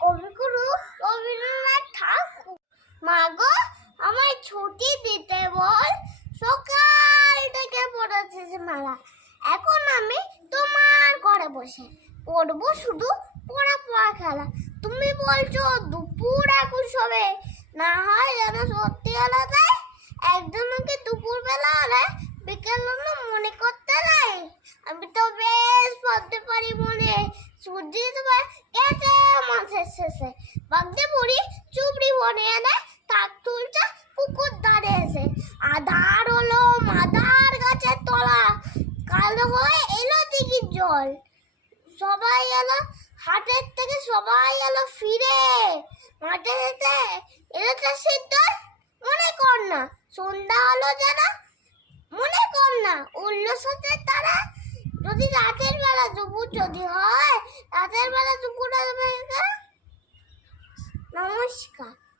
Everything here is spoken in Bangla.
কবিগুরু রবীন্দ্রনাথ ঠাকুর মা গো আমায় ছুটি দিতে বল। সকাল থেকে পড়েছে মেলা। এখন আমি তোমার ঘরে বসে পড়ব শুধু পড়া পড়া খেলা। তুমি বলছো দুপুর একুশ হবে না হয় যেন সত্যি হলে তাই। একজনকে দুপুর বেলা হলে বিকেল মনে করতে নাই? আমি তো বেশ পড়তে পারি মনে সূর্য তোমার গেছে শেষে বাগদে পড়ি চুবড়ি বনে এনে তার তুলছে পুকুর ধারে এসে আধার হলো মাদার গাছের তলা, কালো হয়ে এলো দিঘির জল। সবাই এলো, হাটের থেকে সবাই এলো ফিরে। মাঠে যেতে এলো তো সিদ্ধ মনে কর না, সন্ধ্যা হলো যারা মনে কর না উল্লাসের তারা যদি রাতের বেলা দুপুর যদি হয়, রাতের বেলা দুপুর マムシカ。